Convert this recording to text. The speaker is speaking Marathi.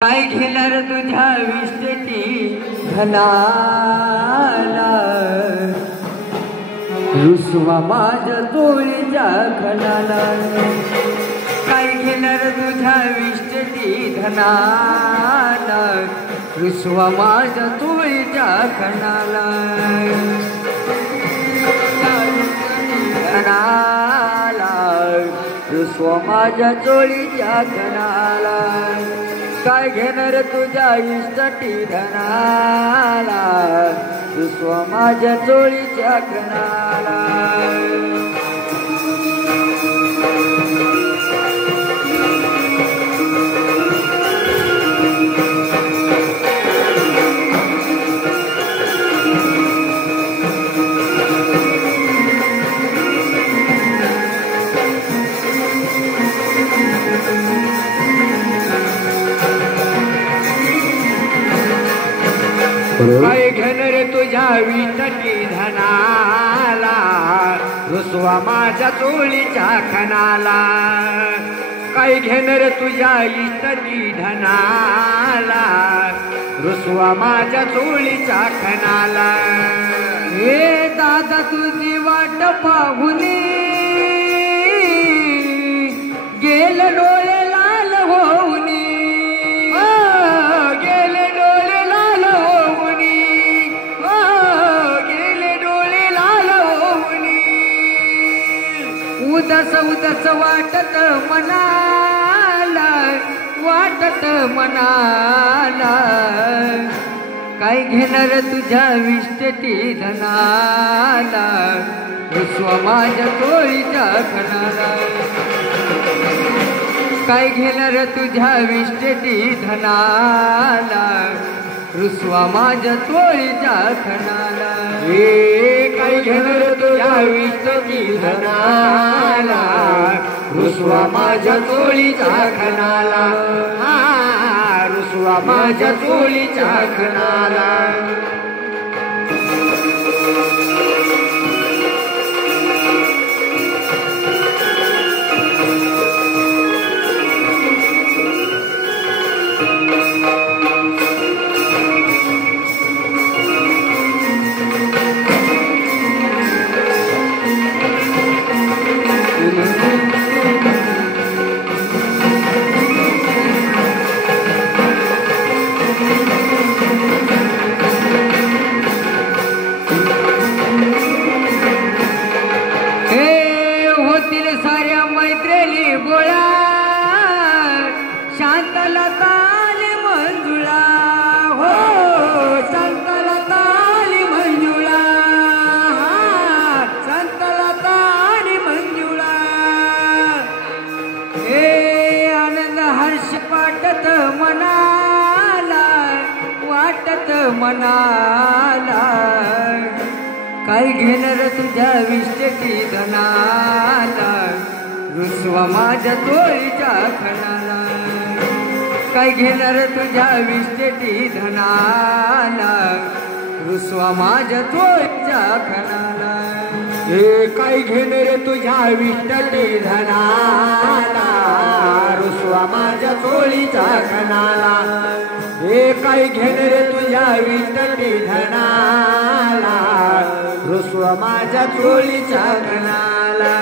काय घेणार तुझ्या विष्टेटी धनाला रुसवा माझ्या चोळीच्या खणाला। काय घेणार तुझ्या विष्टेटी धनाला रुसवा माझ्या चोळीच्या खणाला। रुसवा माझ्या चोळीच्या खणाला। काय घेणार तुझ्या इष्टटी धनाला रुसवा माझ्या चोळीच्या खणाला। काय घेणार तुझ्या विष्टटी धनाला रुसवा माझ्या चोळीच्या खणाला। काय घेणार तुझ्या इष्टटी धनाला रुसवा माझ्या चोळीच्या खणाला। हे दादा तुझी वाट पाहुनी गेल डोळे लाल होऊनी। उदास उदास वाटत मनाला काय घेणार तुझ्या विष्टेटी धनाला रुसवा माझ्या चोळीच्या खणाला। काय घेणार तुझ्या विष्टेटी धनाला रुसवा माझ्या चोळीच्या खणाला। हे काय घेणार तुझ्या विष्टेटी धनाला रुसवा माझ्या चोळीच्या खणाला। रुसवा माझ्या चोळीच्या खणाला। साऱ्या मैत्रिणी गोळा शांतलता आली मंजुळा। हो शांतलता आली मंजुळा। शांतलता आली मंजुळा। हे आनंद हर्ष वाटत मनाला काय घेणार तुझ्या विष्टेटी धनाला रुसवा माझ्या चोळीच्या खणाला। काय घेणार तुझ्या विष्टेटी धनाला रुसवा माझ्या चोळीच्या खणाला। हे काय घेणार तुझ्या विष्टेटी धनाला रुसवा माझ्या चोळीच्या खणाला। हे काय घेणार तुझ्या विष्टेटी धनाला रुसवा माझ्या चोळीच्या खणाला।